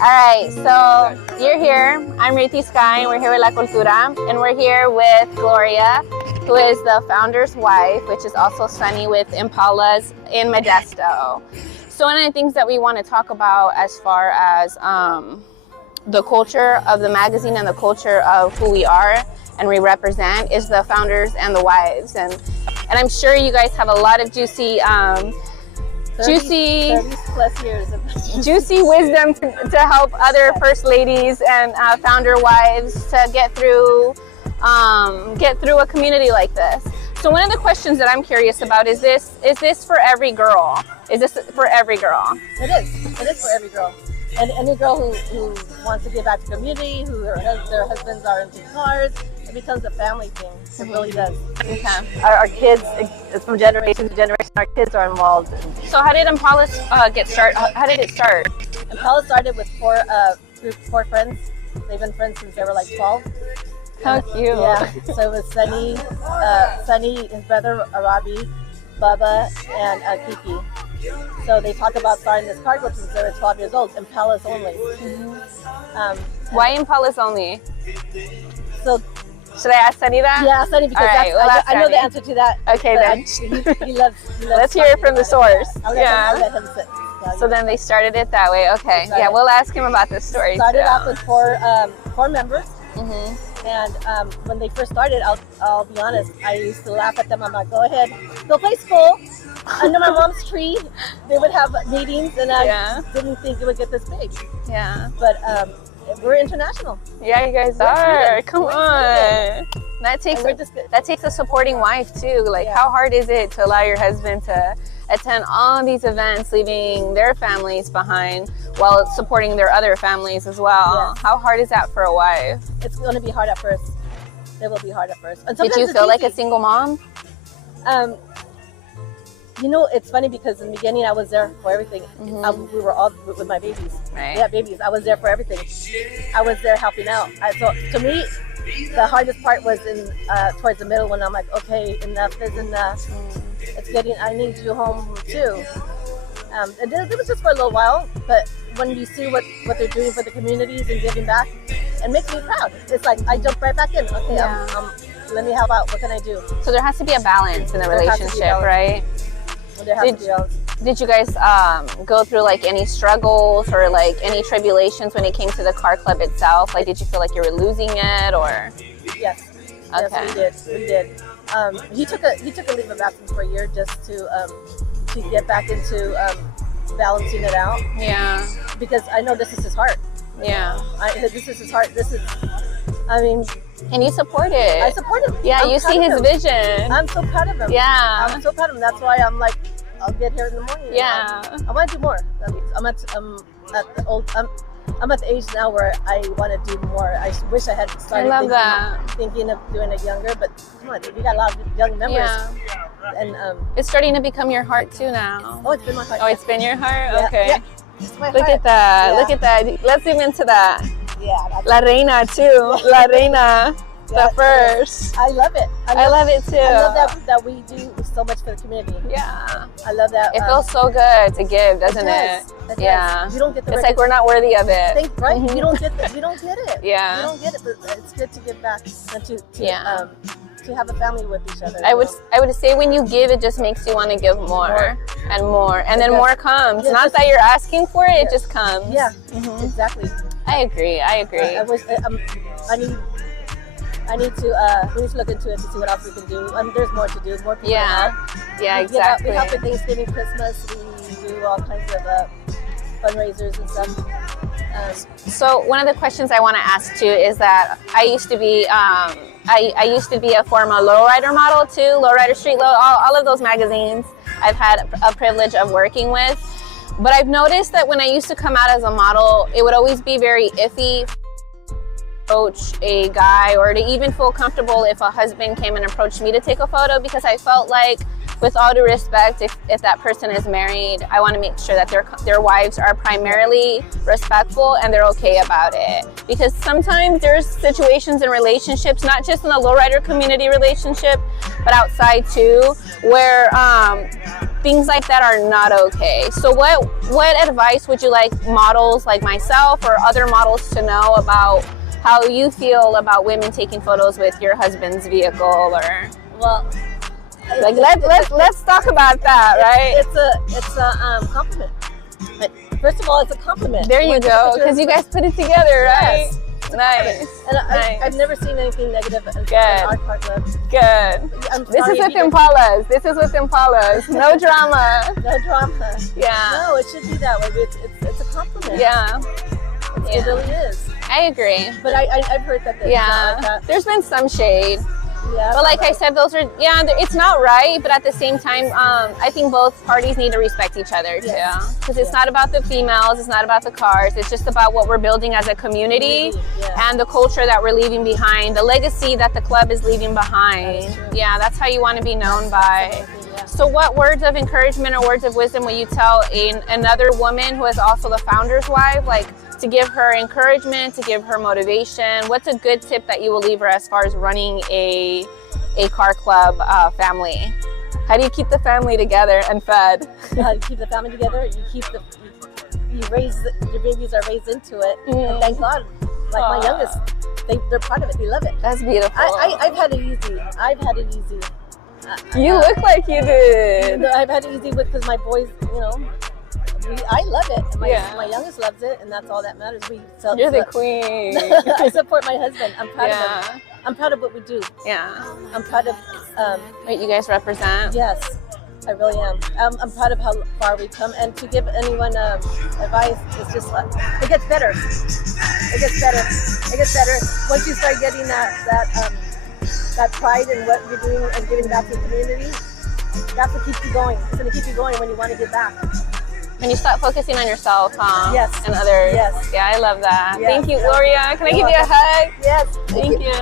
All right, so you're here. I'm Riti Sky, and we're here with La Cultura, and we're here with Gloria, who is the founder's wife, which is also Sunny with Impalas in Modesto. So one of the things that we want to talk about as far as the culture of the magazine and the culture of who we are and we represent is the founders and the wives. And I'm sure you guys have a lot of juicy 30 plus years of juicy wisdom to help other first ladies and founder wives to get through a community like this. So one of the questions that I'm curious about is this for every girl? Is this for every girl? It is for every girl. And any girl who wants to give back to the community, who their husbands are into cars, it becomes a family thing. It really does. Okay. Our kids, it's from generation to generation, our kids are involved. So how did Impalas get started? How did it start? Impalas started with four friends. They've been friends since they were like 12. How cute. Yeah. So it was Sunny, his brother Arabi, Bubba, and Kiki. So they talked about starting this car group since they were 12 years old, Impalas only. Why Impalas only? So should I ask Sunny that? yeah, Sunny, because right, I know the answer to that. Okay, then. He loves Let's hear it from the source. I'll let him sit. So then they started it that way. Okay. Yeah, we'll ask him about this story. Started too. off with four members. And when they first started, I'll be honest, I used to laugh at them. I'm like, go ahead, go play school. Under my mom's tree, they would have meetings, and I didn't think it would get this big. Yeah. But we're international. Yeah, you guys are. Come on. That takes a supporting wife too. Like, how hard is it to allow your husband to attend all these events, leaving their families behind while supporting their other families as well? Yes. How hard is that for a wife? It's going to be hard at first. It will be hard at first. Did you feel like a single mom? You know, it's funny because in the beginning I was there for everything. We were all with my babies. Right. We had babies. I was there for everything. I was there helping out. So to me, the hardest part was in towards the middle when I'm like, okay, enough is enough. It's getting. I need you home too. And it was just for a little while, but when you see what they're doing for the communities and giving back, it makes me proud. It's like I jump right back in. Okay, let me help out. What can I do? So there has to be a balance in the relationship, right? Did you guys go through like any struggles or like any tribulations when it came to the car club itself? Like, did you feel like you were losing it, or? Yes. Okay. Yes, we did. He took a leave of absence for a year just to get back into balancing it out. Yeah. Because I know this is his heart. Yeah. This is his heart. I mean. And you support it. I support him. Yeah, you see his vision. I'm so proud of him. Yeah. I'm so proud of him. That's why I'm like, I'll get here in the morning. Yeah. I want to do more. I'm at the age now where I want to do more. I wish I had started thinking of doing it younger, but come on, we got a lot of young members. Yeah. And it's starting to become your heart too now. Oh, it's been my heart. Oh, it's been your heart? Yeah. Okay. Yeah. It's my Look heart. at that. Yeah. Look at that. Let's zoom into that. Yeah. La Reina too. La Reina. The first. I love it. I love it too. I love that we do so much for the community. Yeah. I love that. It feels so good to give, doesn't it? It Yeah. does. You don't get the it's like we're not worthy of it. right? You don't get it. You don't get it. Yeah. You don't get it, but it's good to give back and to have a family with each other. I would say when you give, it just makes you want to give more and more, and then more comes. Yeah, not that you're asking for it; it just comes. Yeah. Exactly. I agree. I wish. We need to look into it to see what else we can do. There's more to do. More people. Yeah, exactly. We help with Thanksgiving, Christmas. We do all kinds of fundraisers and stuff. So one of the questions I want to ask too is that I used to be I used to be a former lowrider model too, Lowrider Street, all of those magazines I've had a privilege of working with. But I've noticed that when I used to come out as a model, it would always be very iffy approach a guy, or to even feel comfortable if a husband came and approached me to take a photo, because I felt like, with all due respect, if that person is married, I want to make sure that their wives are primarily respectful and they're okay about it. Because sometimes there's situations in relationships, not just in the lowrider community relationship, but outside too, where things like that are not okay. So what advice would you like models like myself or other models to know about how you feel about women taking photos with your husband's vehicle? Or Well, like let's talk about that, right? It's a compliment. First of all, it's a compliment. There you go, because you guys put it together, right? Yes. Nice. And Nice. I've never seen anything negative in Good. our car club. Good. This is with Impalas. This is with Impalas. No drama. No drama. Yeah. No, it should be that way. It's a compliment. Yeah. It really is. I agree. But I've heard that. It's not like that. There's been some shade. Yeah. But like I said, those are, it's not right, but at the same time, I think both parties need to respect each other too. Because it's not about the females, it's not about the cars, it's just about what we're building as a community and the culture that we're leaving behind, the legacy that the club is leaving behind. That's how you want to be known by. So what words of encouragement or words of wisdom will you tell another woman who is also the founder's wife, like to give her encouragement, to give her motivation? What's a good tip that you will leave her as far as running a car club family? How do you keep the family together and fed? How you keep the family together? You raise your babies are raised into it, and thank God. Like my youngest, they're part of it. They love it. That's beautiful. I've had it easy. I've had it easy. You look like you did. I've had it easy because my boys, I love it. My youngest loves it, and that's all that matters. You're the queen. I support my husband. I'm proud of him. I'm proud of what we do. Yeah. I'm proud of what you guys represent. Yes, I really am. I'm proud of how far we've come, and to give anyone advice, it's just it gets better. It gets better. It gets better once you start getting that pride in what you're doing and giving back to the community. That's what keeps you going. It's going to keep you going when you want to give back. And you stop focusing on yourself, huh? Yes. And others. Yes. Yeah, I love that. Yes. Thank you, Gloria. Can I give you a hug? Yes. Thank you.